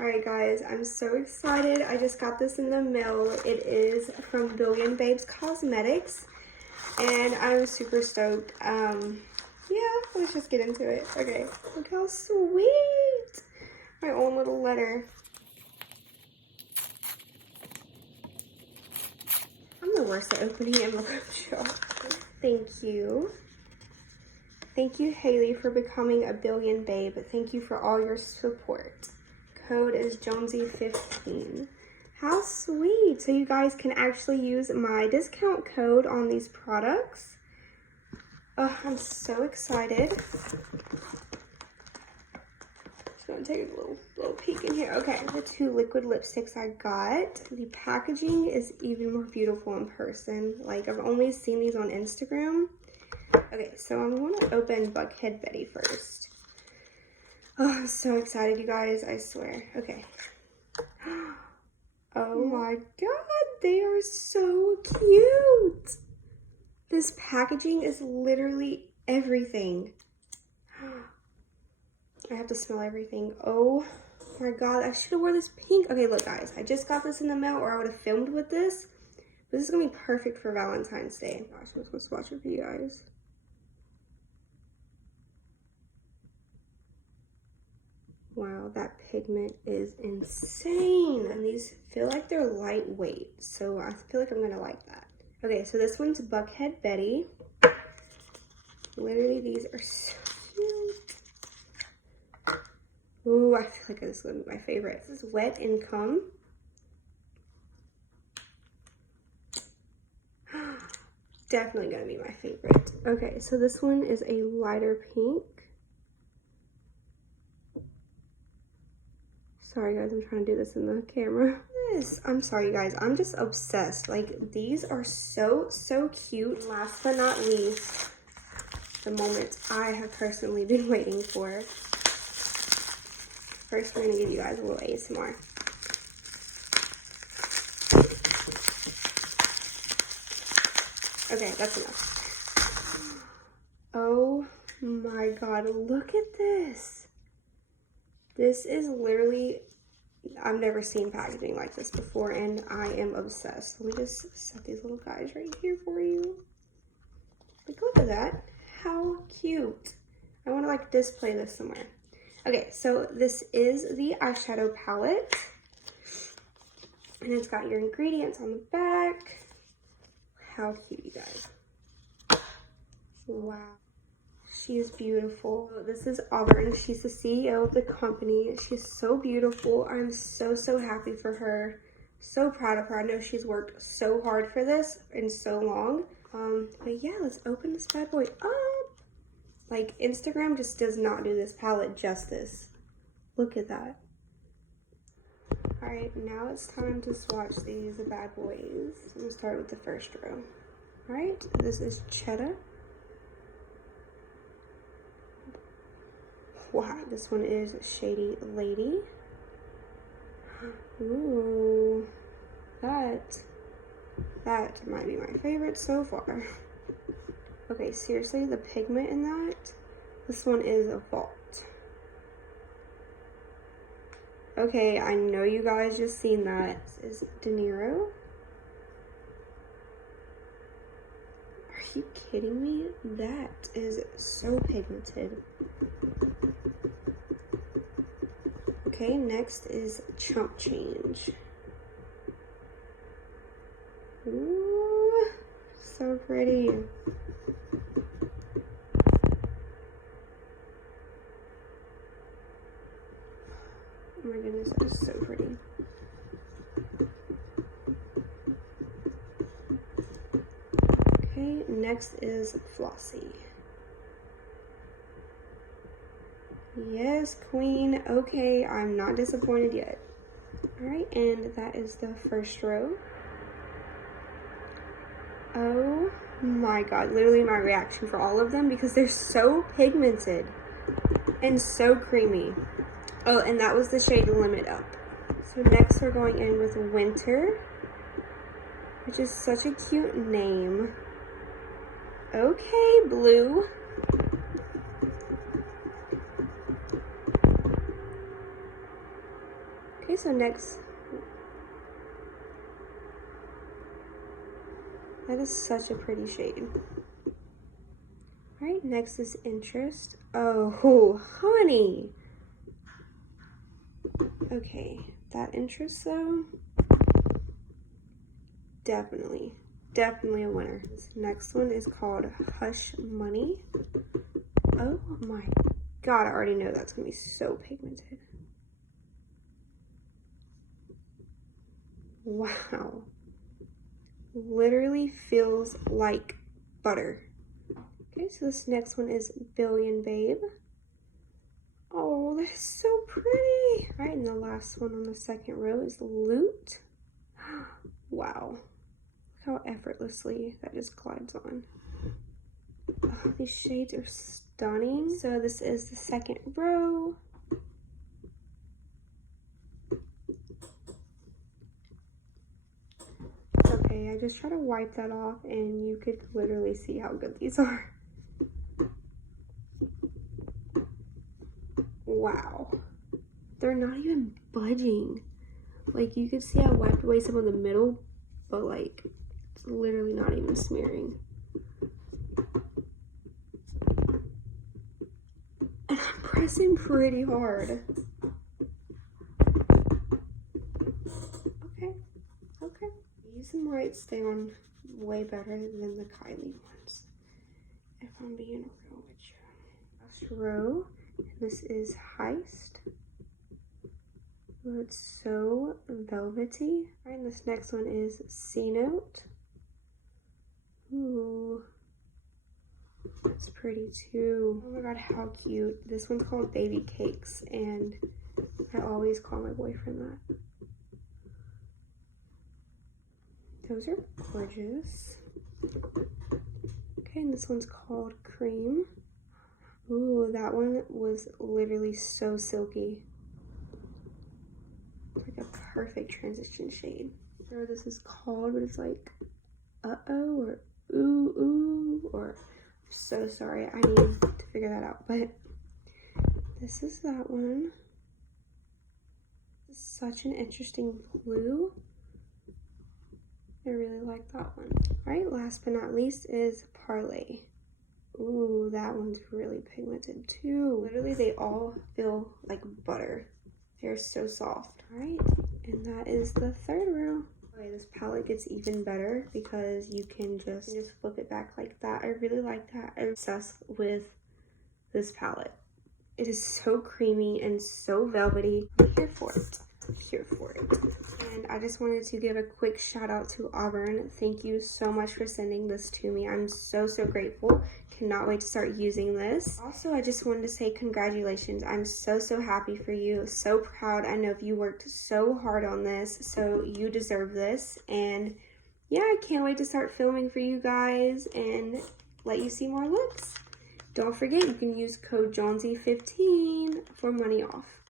Alright guys, I'm so excited. I just got this in the mail. It is from Billion Babes Cosmetics. And I'm super stoked. Yeah, let's just get into it. Okay, look how sweet. My own little letter. I'm the worst at opening envelopes, y'all. Thank you. Thank you, Haley, for becoming a Billion Babe. Thank you for all your support. Code is Jonesy15. How sweet. So you guys can actually use my discount code on these products. Oh, I'm so excited. Just gonna take a little peek in here. Okay, the 2 liquid lipsticks I got. The packaging is even more beautiful in person. Like, I've only seen these on Instagram. Okay, so I'm gonna open Buckhead Betty first. Oh, I'm so excited, you guys, I swear. Okay. Oh my god, they are so cute. This packaging is literally everything. I have to smell everything. Oh my god, I should have worn this pink. Okay, look guys, I just got this in the mail or I would have filmed with this. This is gonna be perfect for Valentine's Day. Gosh, I was gonna swatch it for you guys. Wow, that pigment is insane. And these feel like they're lightweight, so I feel like I'm gonna like that. Okay, so this one's Buckhead Betty. Literally, these are so cute. Ooh, I feel like this is gonna be my favorite. This is Wet and Come. Definitely gonna be my favorite. Okay, so this one is a lighter pink. Sorry guys, I'm trying to do this in the camera. Yes, I'm sorry you guys, I'm just obsessed. Like, these are so cute. Last but not least, the moment I have personally been waiting for. First, we're gonna give you guys a little ASMR. Okay, that's enough. Oh my god, look at this. This is literally, I've never seen packaging like this before, and I am obsessed. Let me just set these little guys right here for you. Like, look at that. How cute. I want to like display this somewhere. Okay, so this is the eyeshadow palette. And it's got your ingredients on the back. How cute, you guys. Wow. She is beautiful. This is Auburn. She's the CEO of the company. She's so beautiful. I'm so happy for her. So proud of her. I know she's worked so hard for this and so long. But yeah, let's open this bad boy up. Like, Instagram just does not do this palette justice. Look at that. Alright, now it's time to swatch these bad boys. I'm gonna start with the first row. Alright, this is Cheddar. Wow, this one is Shady Lady. Ooh, that might be my favorite so far. Okay, seriously, the pigment in that, this one is a Vault. Okay, I know you guys just seen that. This is De Niro. Are you kidding me? That is so pigmented. Okay, next is Chump Change. Ooh, so pretty. Oh my goodness, that is so pretty. Okay, next is Flossy. Yes, queen. Okay, I'm not disappointed yet. All right, and that is the first row. Oh my god, literally my reaction for all of them because they're so pigmented and so creamy. Oh, and that was the shade Limit Up. So next we're going in with Winter, which is such a cute name. Okay, Blue. Okay, so next, that is such a pretty shade. All right, next is Interest. Oh, honey. Okay, that Interest though, definitely a winner. This next one is called Hush Money. Oh my God, I already know that's gonna be so pigmented. Wow. Literally feels like butter. Okay, so this next one is Billion Babe. Oh, that is so pretty. All right, and the last one on the second row is Loot. Wow. Look how effortlessly that just glides on. Oh, these shades are stunning. So this is the second row. Okay, I just try to wipe that off and you could literally see how good these are. Wow. They're not even budging. Like, you could see I wiped away some of the middle, but like, it's literally not even smearing. And I'm pressing pretty hard. Okay. These and whites stay on way better than the Kylie ones, if I'm being real with you. Last row, and this is Heist. Oh, it's so velvety. All right, and this next one is C Note. Ooh, that's pretty too. Oh my God, how cute. This one's called Baby Cakes, and I always call my boyfriend that. Those are gorgeous. Okay, and this one's called Cream. Ooh, that one was literally so silky. Like a perfect transition shade. I don't know what this is called, but it's like uh-oh or ooh, or I'm so sorry. I need to figure that out, but this is that one. It's such an interesting blue. I really like that one. All right, last but not least is Parlay. Ooh, that one's really pigmented too. Literally, they all feel like butter. They're so soft. All right, and that is the third row. Okay, this palette gets even better because you can just flip it back like that. I really like that. I'm obsessed with this palette. It is so creamy and so velvety. I'm here for it. And I just wanted to give a quick shout out to Auburn. Thank you so much for sending this to me. I'm so grateful. Cannot wait to start using this. Also, I just wanted to say congratulations. I'm so happy for you. So proud. I know you worked so hard on this, so you deserve this. And yeah, I can't wait to start filming for you guys and let you see more looks. Don't forget, you can use code Jonesy15 for money off.